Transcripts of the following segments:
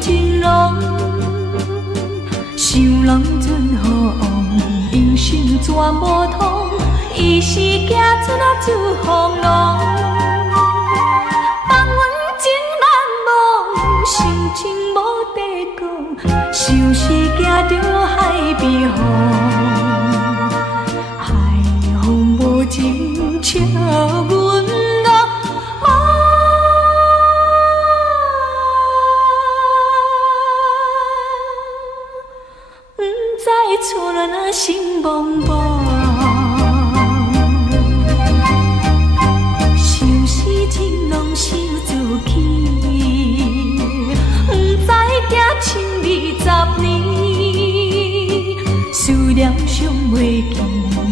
真浓，想人尽好往，英雄全无通，伊是行出啊自风浪。放阮情茫茫，心情无地讲，想是行着海边风，海风无情笑阮郎。错了那心茫茫，想是情拢想自己，不知行千20年，思念上袂记，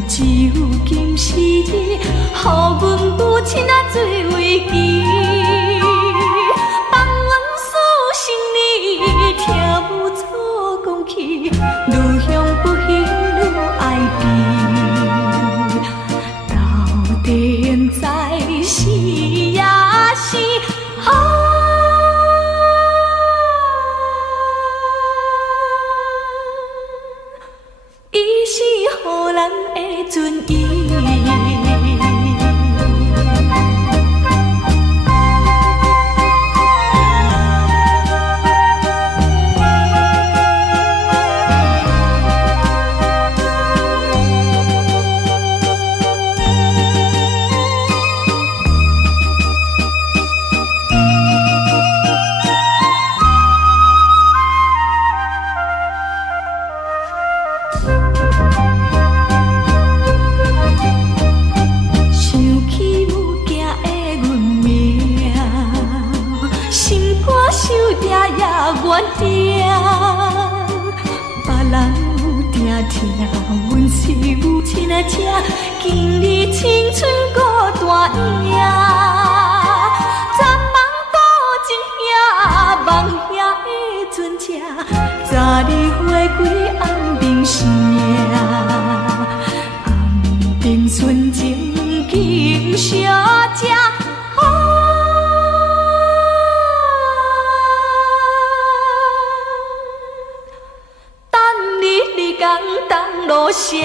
只有今时日，予阮母亲啊最为记。放阮思心里，听母错讲起，愈向不幸愈爱悲，到底现在是也是伊是予人的尊严。原定，别人有定听，阮是母亲的车，经历青春孤单影。昨梦多情兄，梦兄的船车，昨日花归暗冰声，暗冰纯情经小姐。当路声。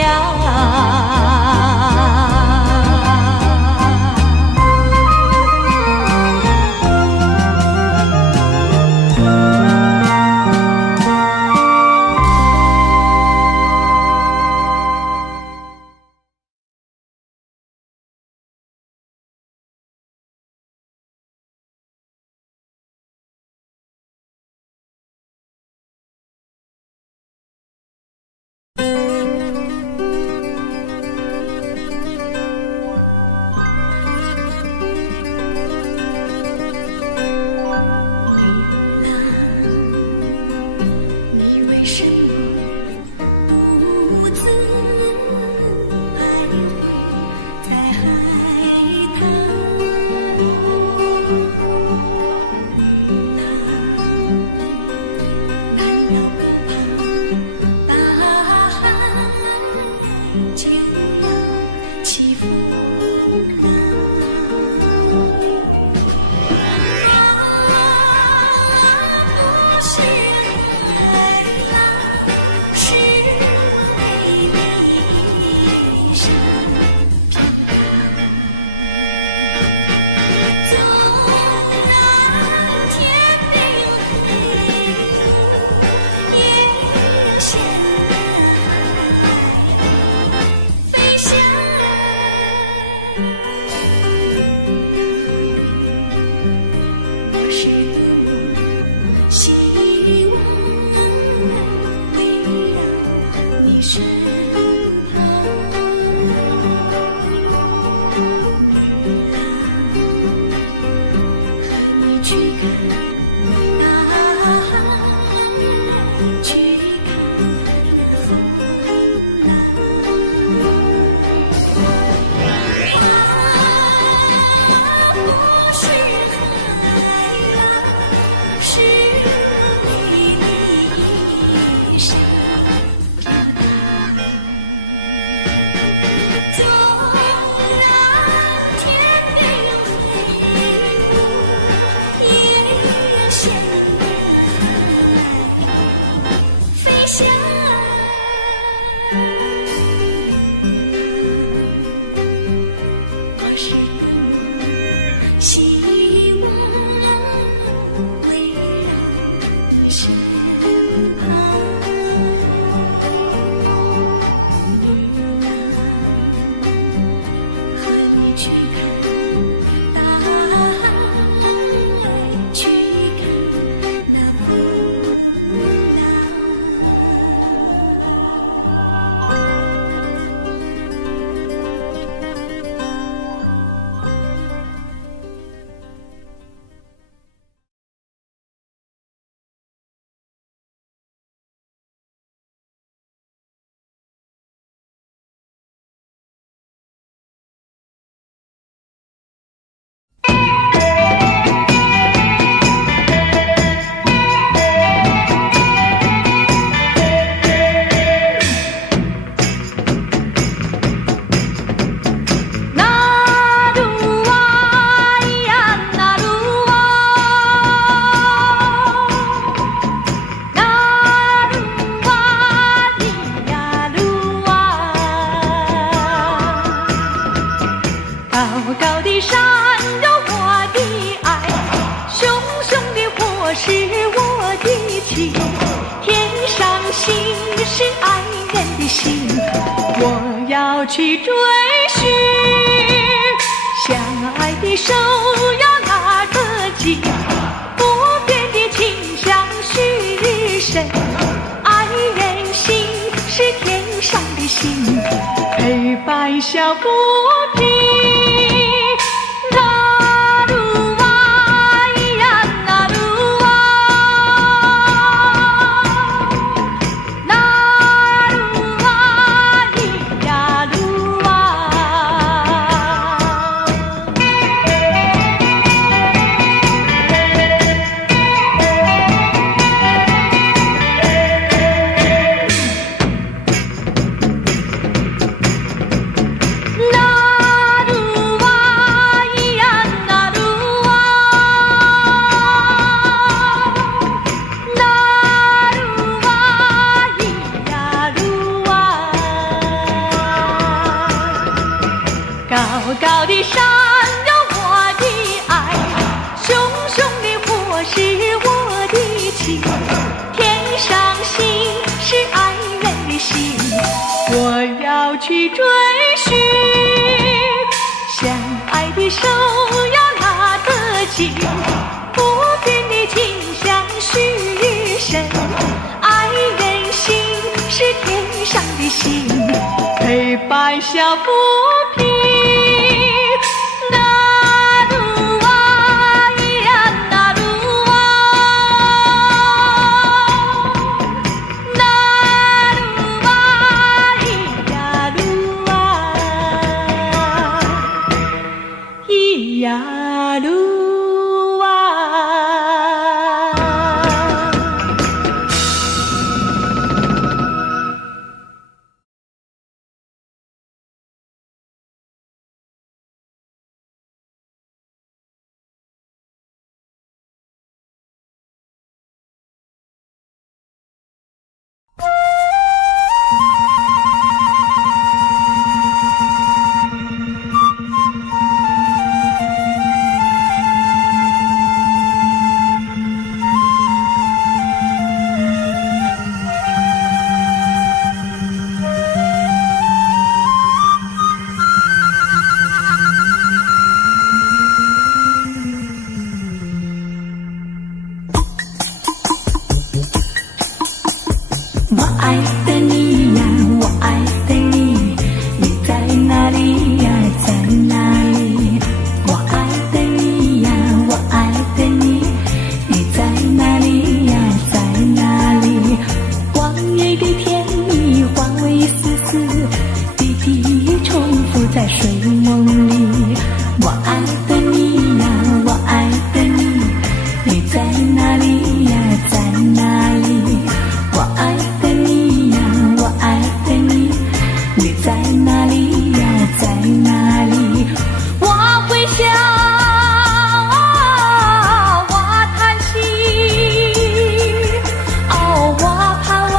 是我的情，天上星是爱人的心，我要去追寻，相爱的手要拉得紧，不变的情相许深，爱人心是天上的星，陪伴小浮萍。高高的山有我的爱，熊熊的火是我的情，天上星是爱人的心，我要去追寻，相爱的手要拉得紧，不变的情相许深，爱人心是天上的星，陪伴小浮萍。呀路啊，我爱的你呀，我爱的你，你在哪里呀，在哪里？我爱的你呀，我爱的你，你在哪里呀，在哪里？往日的甜蜜化为一丝丝滴滴重复在睡梦里。我爱的你呀，我爱的你，你在哪里呀，在哪里？我爱的你呀，我爱的你，你在哪里呀，在哪里？我会笑，我叹息，我盼望，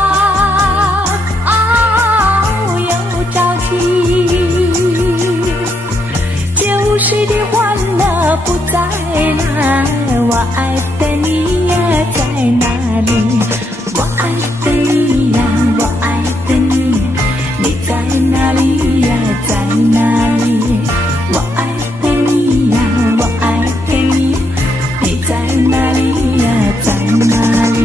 又着急。旧时的欢乐不再来，我爱的你呀，在哪里？我爱的你呀，我爱的你，你在哪里呀，在哪里？我爱的你呀，我爱的你，你在哪里呀，在哪里？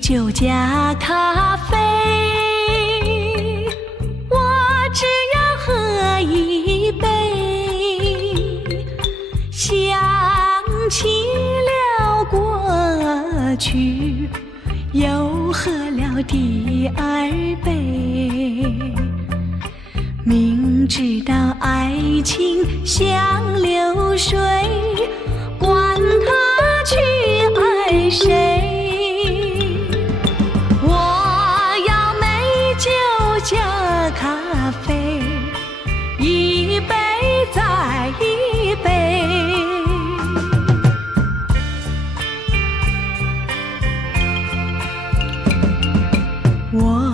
酒加咖啡，我只要喝一杯，想起了过去，又喝了第二杯。明知道爱情像流水，管他去爱谁。加咖啡，一杯再一杯。我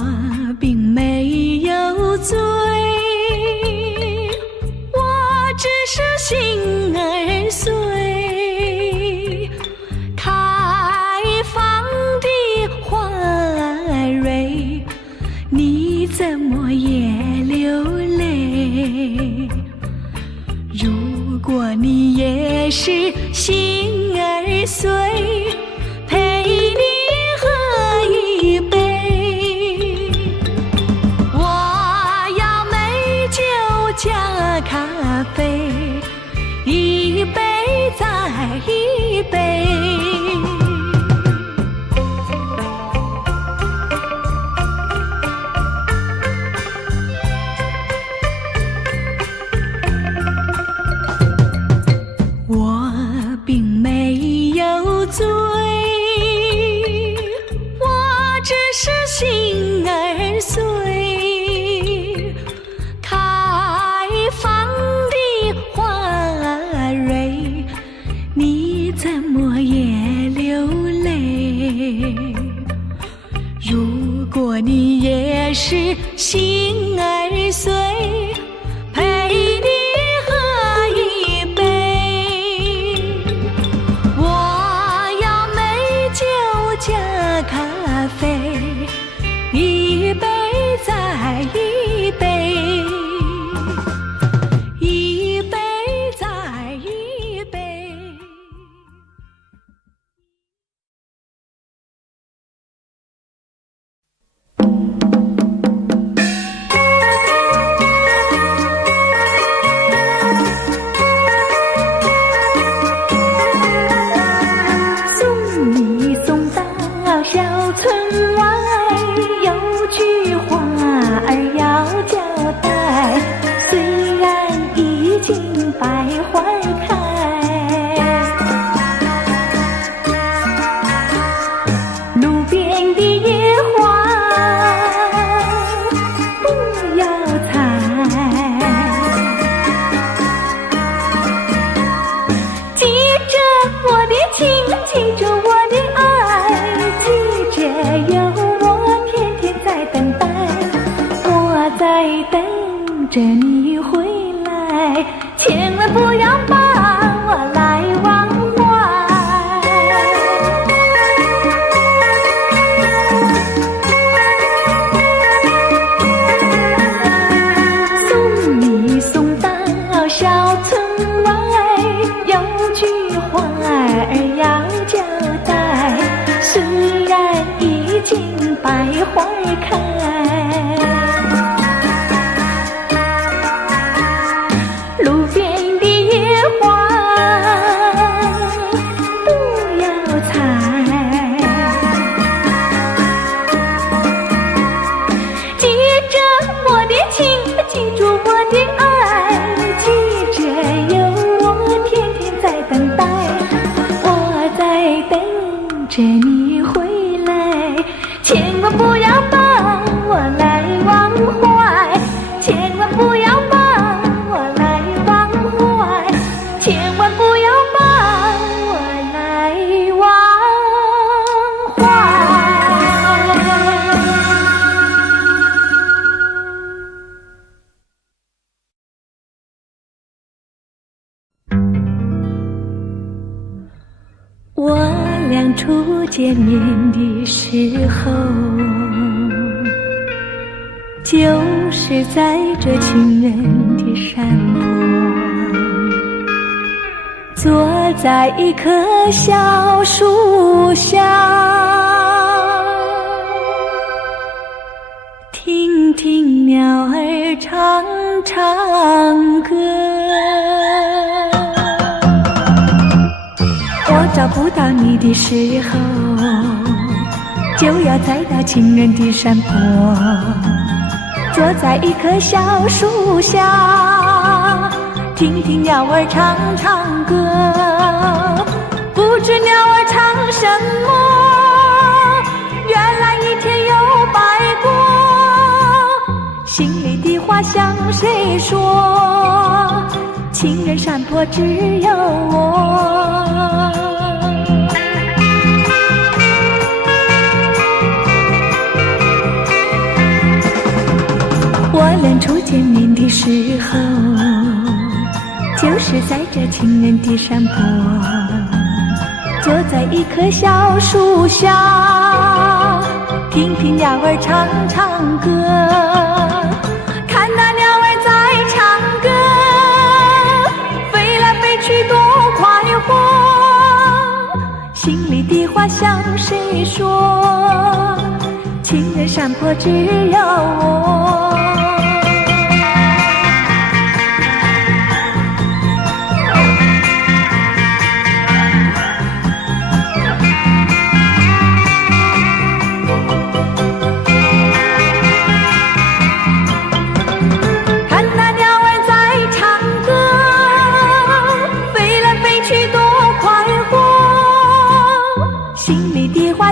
并没有醉，我只是心儿碎。开放的花蕊，你怎么也流泪？如果你也是心儿碎，陪你喝一杯。我要美酒加咖啡，一杯再一杯。醉，我只是心儿碎。开放的花蕊，你着你回来，千万不要把我来忘怀。送你送到小村外，有句话儿要交代，虽然已经百花开，路边的野花不要采，记着我的情，记住我的爱，记着有我天天在等待，我在等着你回来，千万不要把我来忘怀，千万不要把我来忘怀，千万不要把我来忘怀。我俩初见面的时候，就是在这情人的山坡，坐在一棵小树下，听听鸟儿唱唱歌。我找不到你的时候，就要再到情人的山坡，坐在一棵小树下，听听鸟儿唱唱歌。不知鸟儿唱什么，原来一天又白过，心里的话向谁说？情人山坡只有我。我俩初见面的时候，就是在这情人的山坡，坐在一棵小树下，听听鸟儿唱唱歌。看那鸟儿在唱歌，飞来飞去多快活，心里的话向谁说？情人山坡只有我。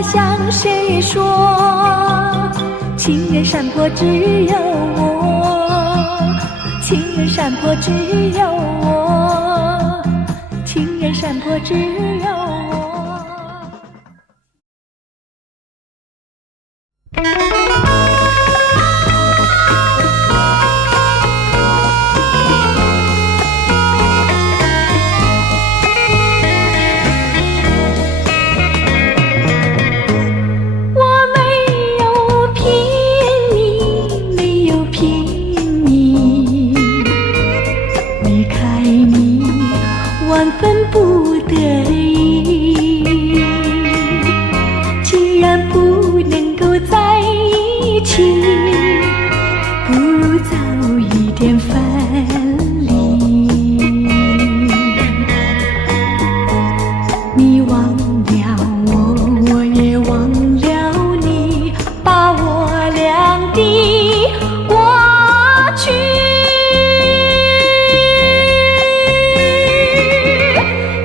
向谁说？情人山坡只有我，情人山坡只有我，情人山坡只有我。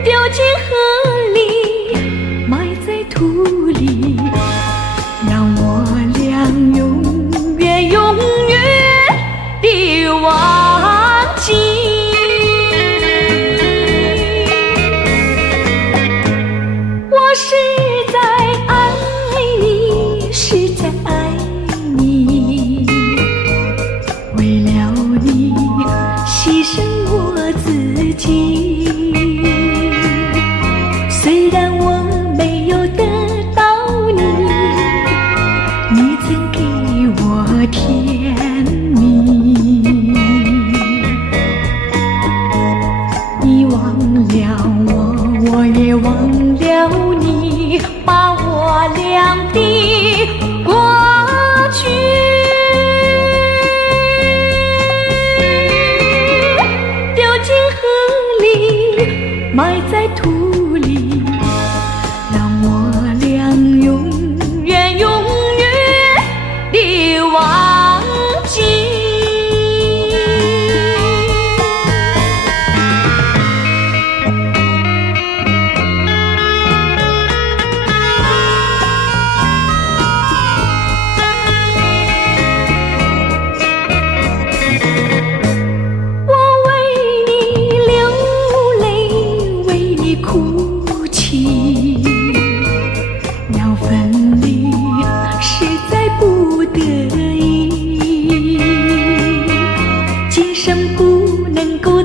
丢进河亮的过去，丢进河里，埋在土里，让我俩永远永远地忘记。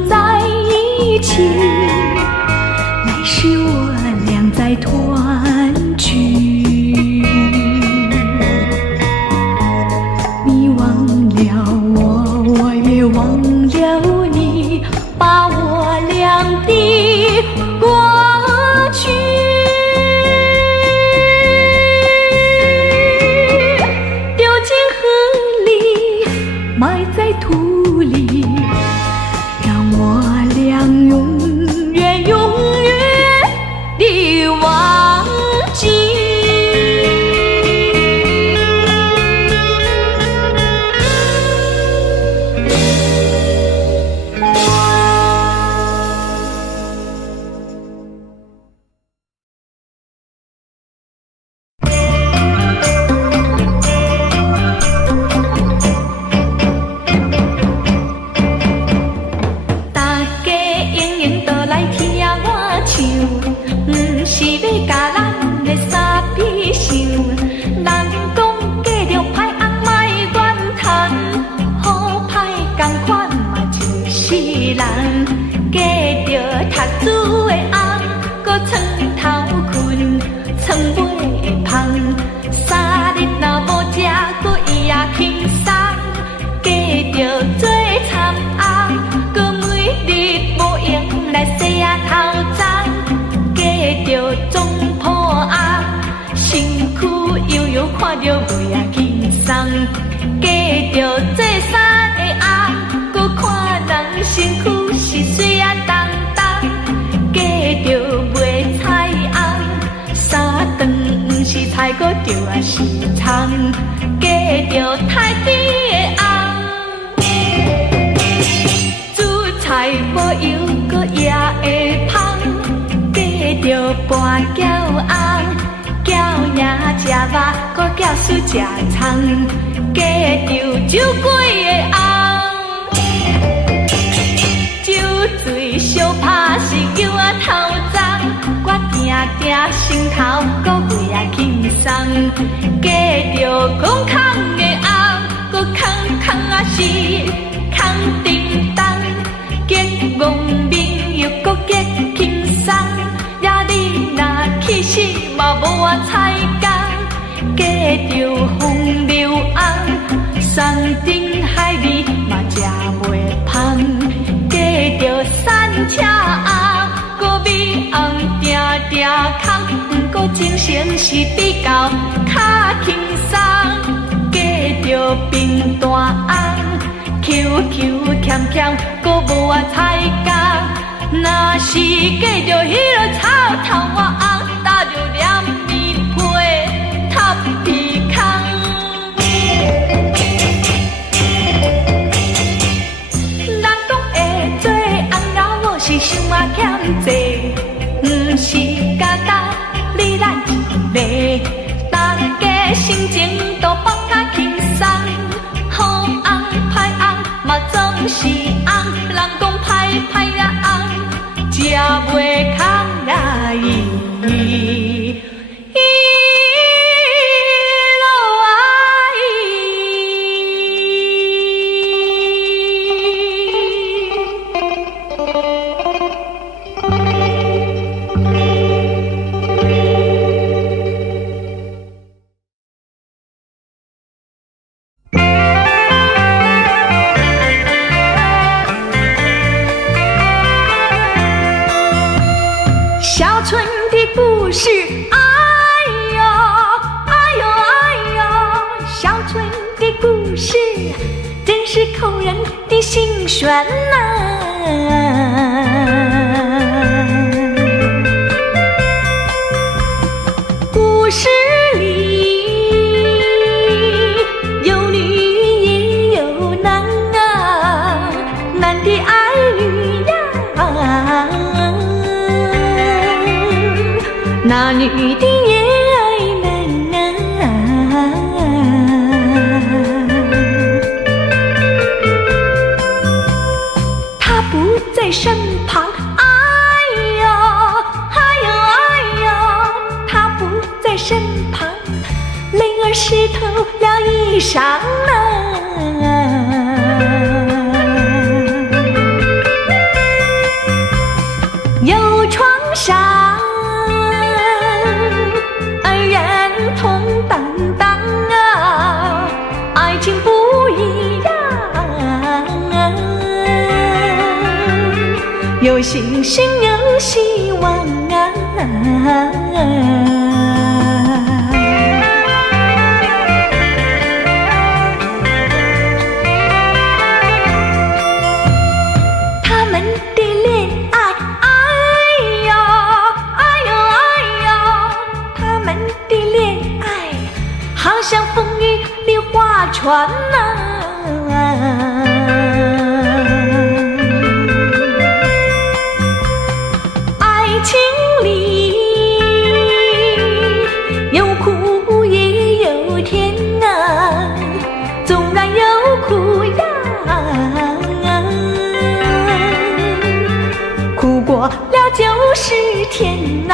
来世我俩再团聚。你忘了我，我也忘了你，把我俩的过去丢进河里，埋在土里，让我俩永远永远地忘记。看着袂啊轻松，加着做衫的红，搁看人身躯是水啊重重，加着卖菜红，三顿不是菜，搁着啊是葱，加着太甜的红，煮菜无油，搁也会芳，加着半饺红。饺也食肉，搁饺丝食葱，加着酒鬼的红，酒醉相拍是叫我头脏，我定定心头搁袂啊轻松，加着公空的红，搁空空啊是空叮当，结憨面又搁结轻松。其实嘛无我菜工，加着风流红，山珍海味嘛食袂芳，加着山车红，搁米红定定空，不过精神是比较较轻松，加着冰大红，QQ 欠欠，搁无我菜工，若是加着迄落草头我红。打着黏面皮，塌鼻空。人讲会做红娘，我是想啊欠债，不是简单你咱一个，大家心情都放较轻松，好红歹红嘛总是红，人讲歹歹啊红，食袂空啊伊。小春的故事，哎呦心酸呐。故事里有女也有男啊，男的爱女呀，那女的也爱男啊。他不在身旁，哎呦哎呦哎呦，他不在身旁，泪儿湿透了衣裳啊。有创伤，二人同担当啊，爱情不一样，有星星有希望啊。他们的恋爱，哎呦哎呦哎呦，他们的恋爱好像风雨里划船啊。爱情里有苦也有甜啊，纵然有苦呀，苦过了就是甜呐。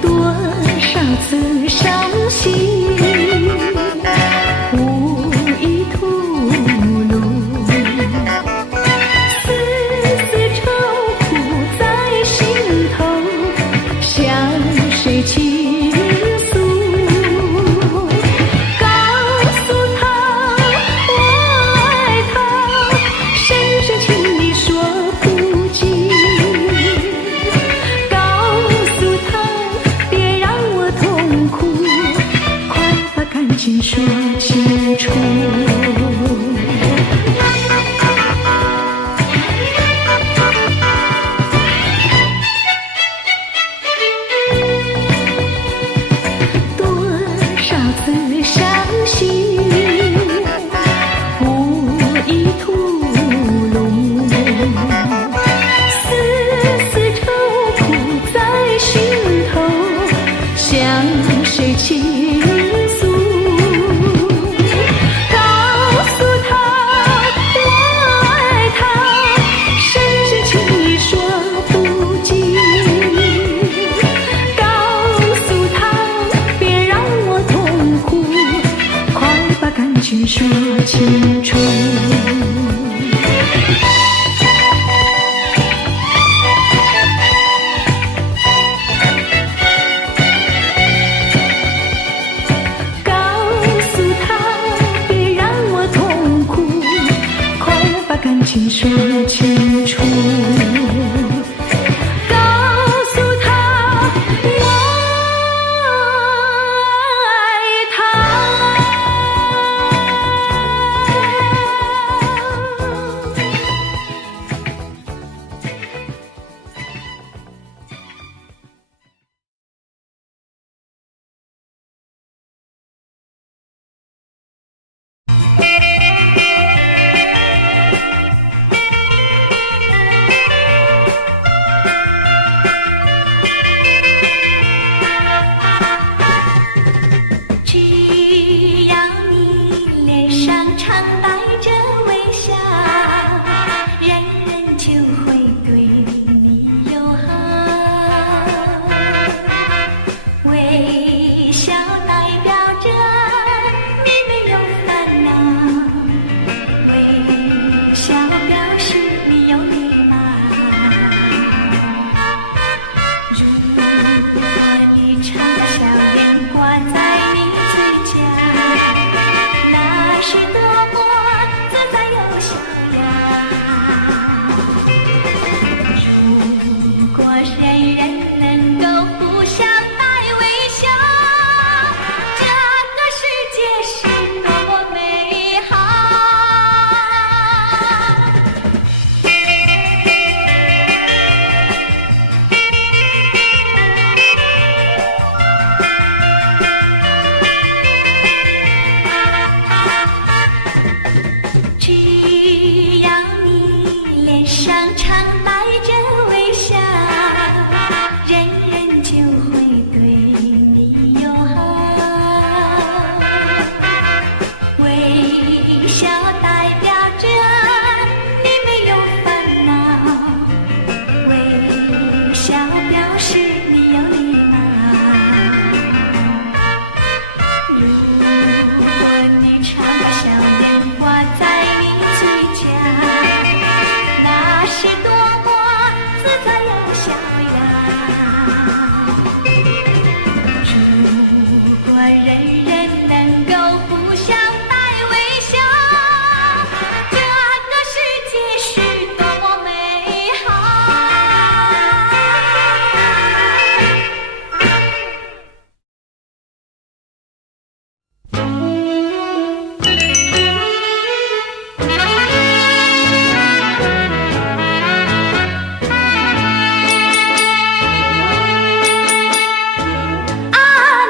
多少次伤心，无意吐露，丝丝愁苦在心头，向谁倾诉？告诉他我爱他，深深情里说不尽。告诉他别让我痛苦，快把感情说清楚。多少次伤心，无意吐露，丝丝愁苦在心头，向谁倾诉？告诉他我爱他，深深情里说不尽。告诉他别让我痛苦，快把感情说清楚。告诉他别让我痛苦，快把感情说清楚。告诉他我爱他。笑脸挂在你嘴角，那是多么自在又逍遥。如果人人能够互相带微笑，这个世界是多么美好。只要你脸上常带着微笑，人人就会对你友好。微笑代表着你没有烦恼，微笑表示你有礼貌。如果你常把笑脸挂在你嘴角，那是多么自在又逍遥。如果人人能够互相带微笑，这个世界是多么美好。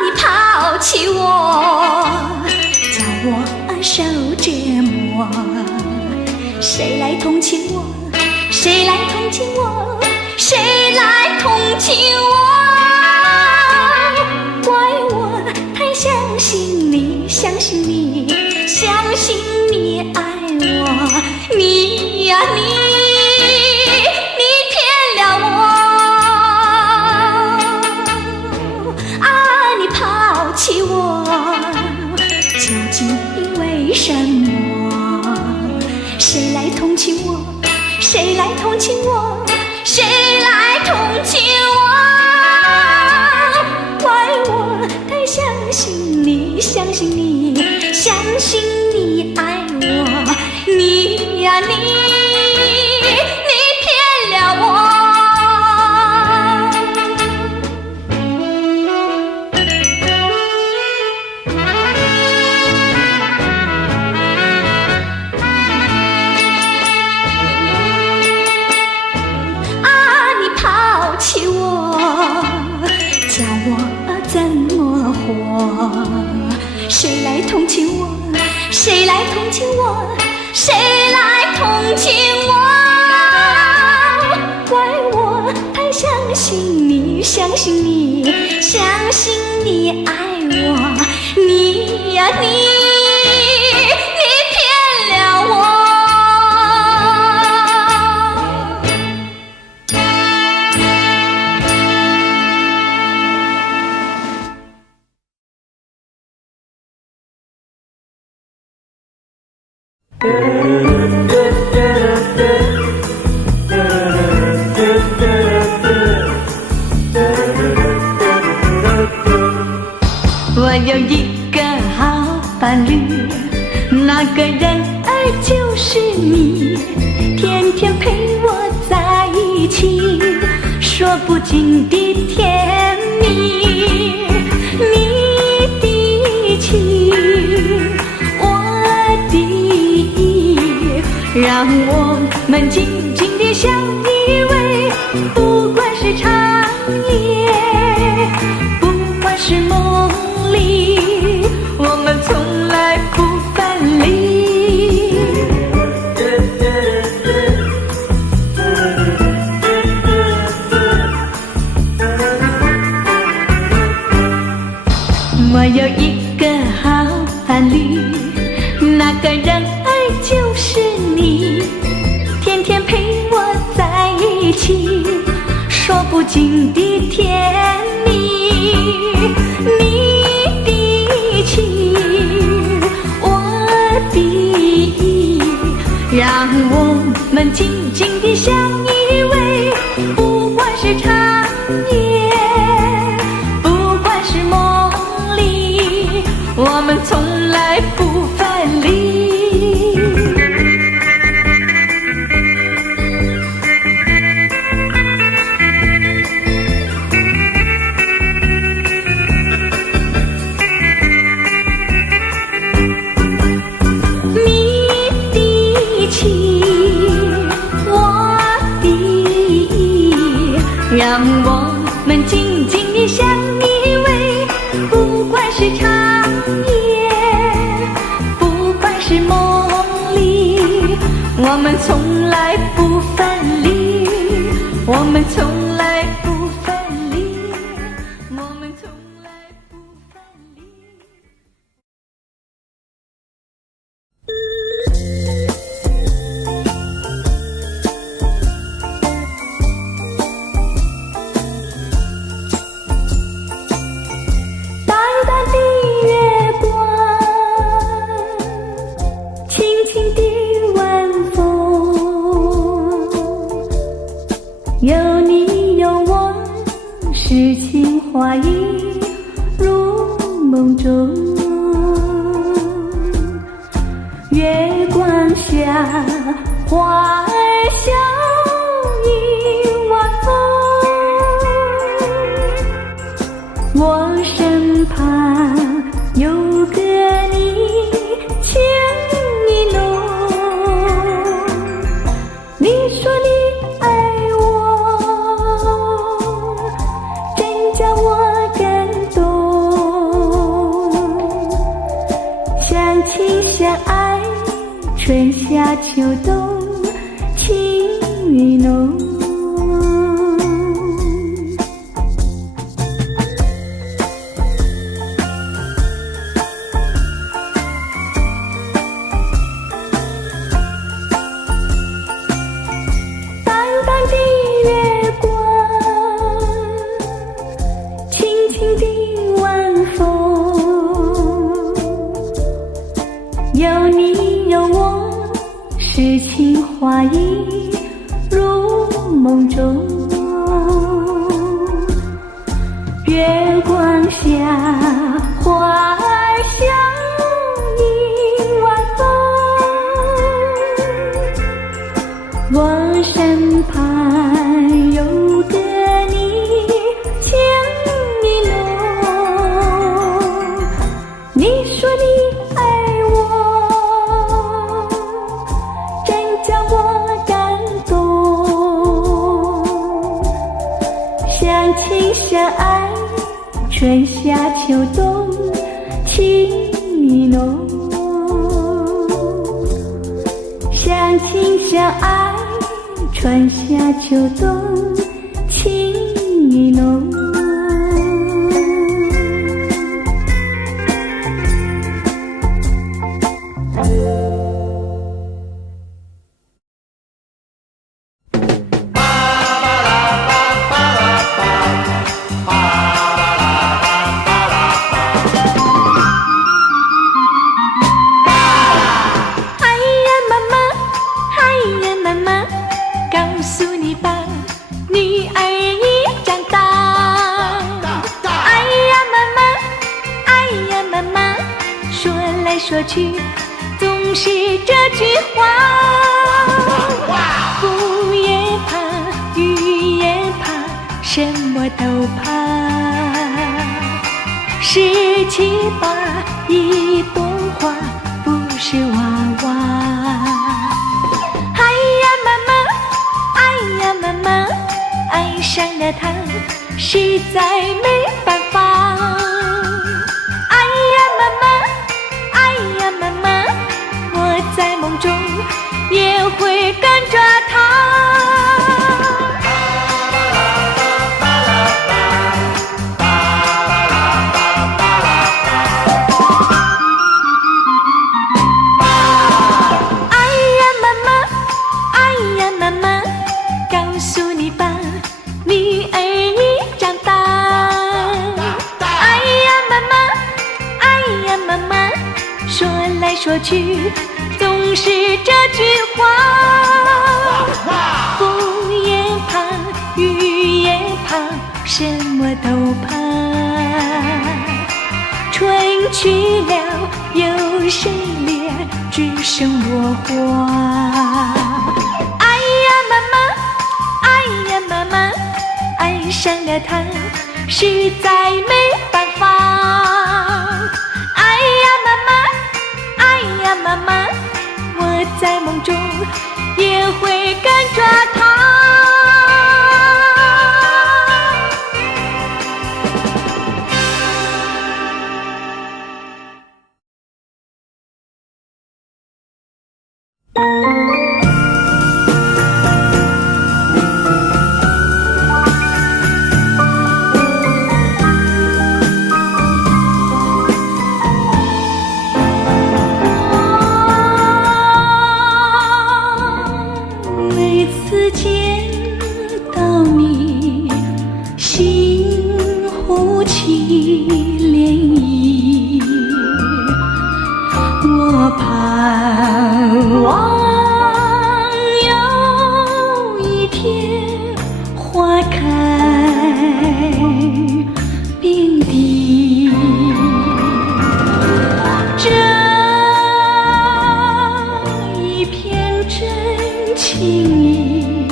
你抛弃我，叫我受折磨，谁来同情我？谁来同情我？谁来同情我？怪我太相信你，相信你，相信你爱我，你呀你。弃我，究竟为什么？谁来同情我？谁来同情我？谁来同情我？怪我太相信你，相信你，相信你爱我，你呀你，你骗了我。弃我，叫我怎么活？谁来同情我？谁来同情我？谁来同情我？怪我太相信你，相信你，相信你爱我，你呀你，你骗了我。我有一个好伴侣，那个人儿就是你，天天陪我在一起，说不尽的甜蜜。你的情，我的意，让我们紧紧地相依偎，不管是长夜，不管是梦里，我们从来不分离。我有一个好伴侣，那个人儿就是你，天天陪我在一起，说不尽的甜蜜。你的情，我的意，让我们紧紧地相依偎，不管是长夜，不管是梦。我们从来不分离。让我们紧紧地相依偎，不管是长夜，不管是梦里，我们从来不分离，我们从来不分离，我们从来不分离。有你有我，诗情画意如梦中。月光下，花儿笑意晚风。我身旁有个你，情意浓。你说你爱相爱，春夏秋冬，情意浓。淡淡的月光，轻轻的晚风。有你有我，诗情画意如梦中。月光下，花儿笑意晚风。我身旁有个你，情意浓。你说你爱相亲相爱，春夏秋冬，情意浓。相亲相爱，春夏秋冬，情意浓。说去总是这句话，风也怕，雨也怕，什么都怕。17、8一朵花，不是娃娃。哎呀妈妈，哎呀妈妈，爱上了他，实在没办法。在梦中也会跟着他。哎呀妈妈，哎呀妈妈，告诉你吧，女儿已长大。哎呀妈妈，哎呀妈妈，说来说去总是这句话，风也怕，雨也怕，什么都怕。春去去了，有谁怜？只剩落花。哎呀妈妈，哎呀妈妈，爱上了他，实在没办法。哎呀妈妈，哎呀妈妈，我在梦中也会跟着他。每次见到你，心忽起涟漪，我盼望有一天花开遍地，这一片真情意，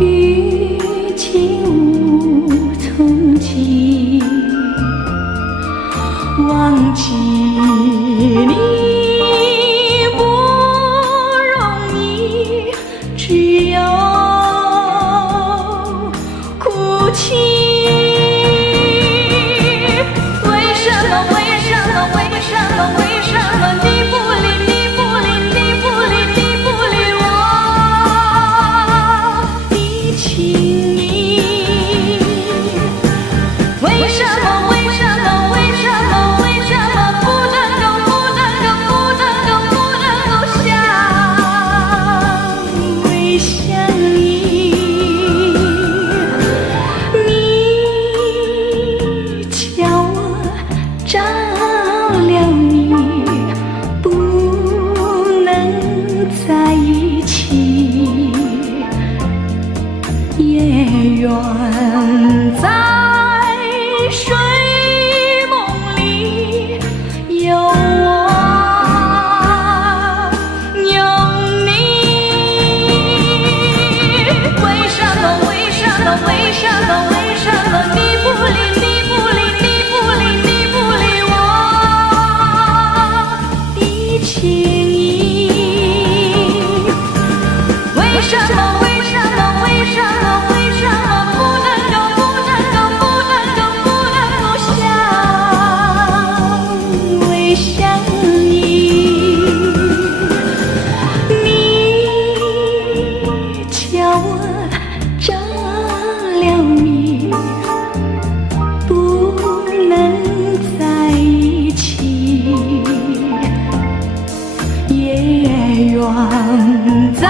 与情无从迹，忘记你不容易，只有哭泣。为什么？为什么？为什么？为什么你不理？你不理？你不理？你不理我的情意？为什么？为什么？为什么？为什么不能够？不能够？不能够？不能够相偎相依？你叫我照料你，不能在一起，也愿在睡梦里有我有你。为什么？为什么？为什么？为什么你不理？你不理？你不理？你不理我的情意？为什么？为什么？为什么？为什么不能够？不能够？不能够？不能够相偎相依？你叫我照料你，不能在一起，也愿在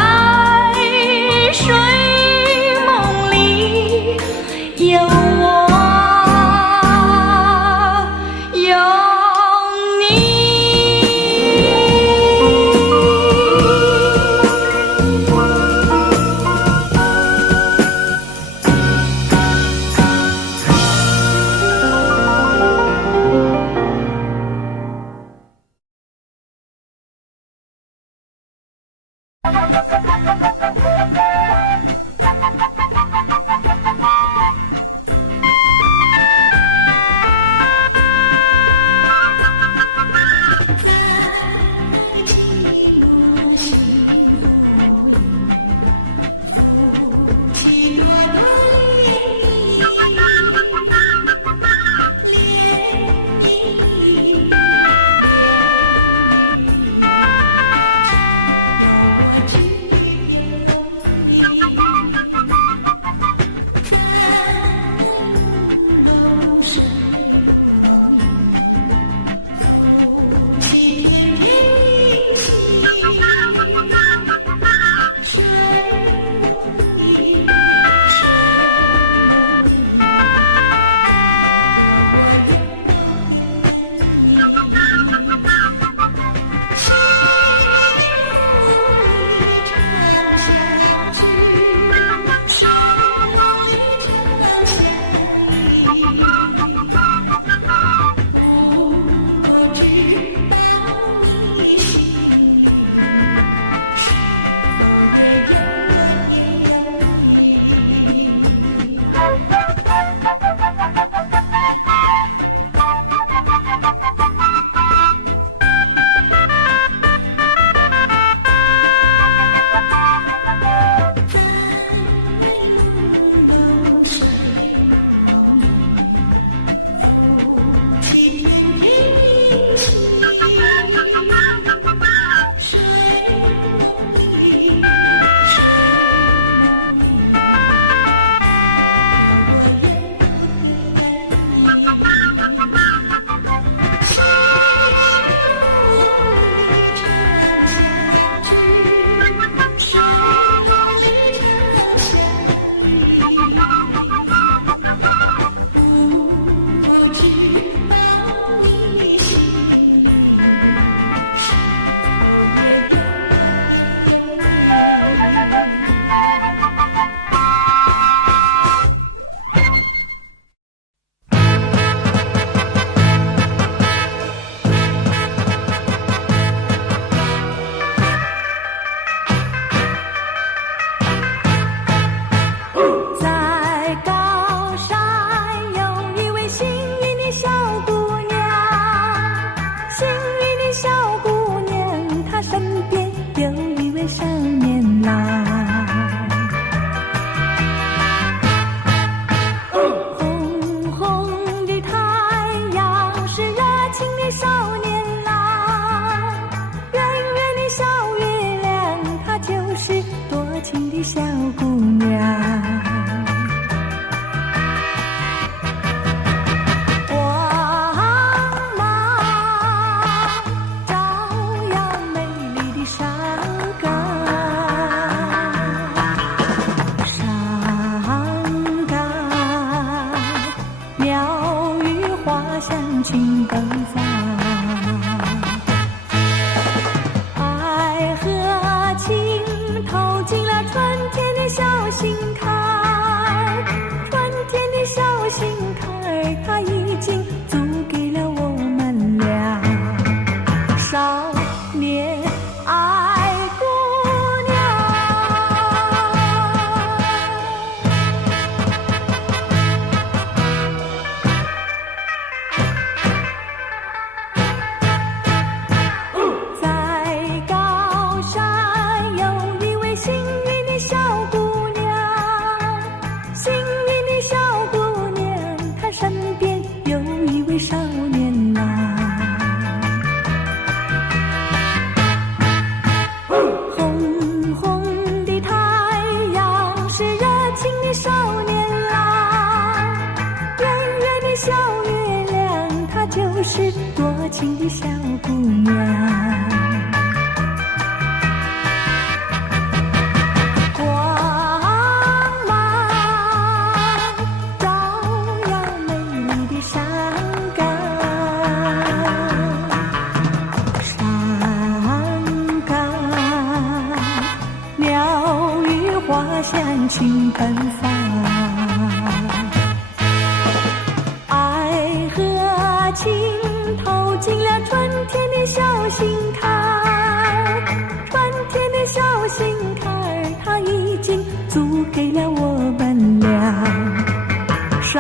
发。爱和情投进了春天的小心坎儿，春天的小心坎儿，它已经租给了我们俩。少年爱姑娘，在高山有一位幸运的小姑娘，幸运的小姑娘，她身边有一位少年郎。红红的太阳是热情的少年郎，圆圆的小月亮，她就是多情的小姑娘。光芒照耀美丽的山岗，山岗鸟语花香情奔放。爱和情投进了春天的小心坎儿，春天的小心坎儿，它已经租给了我们俩。少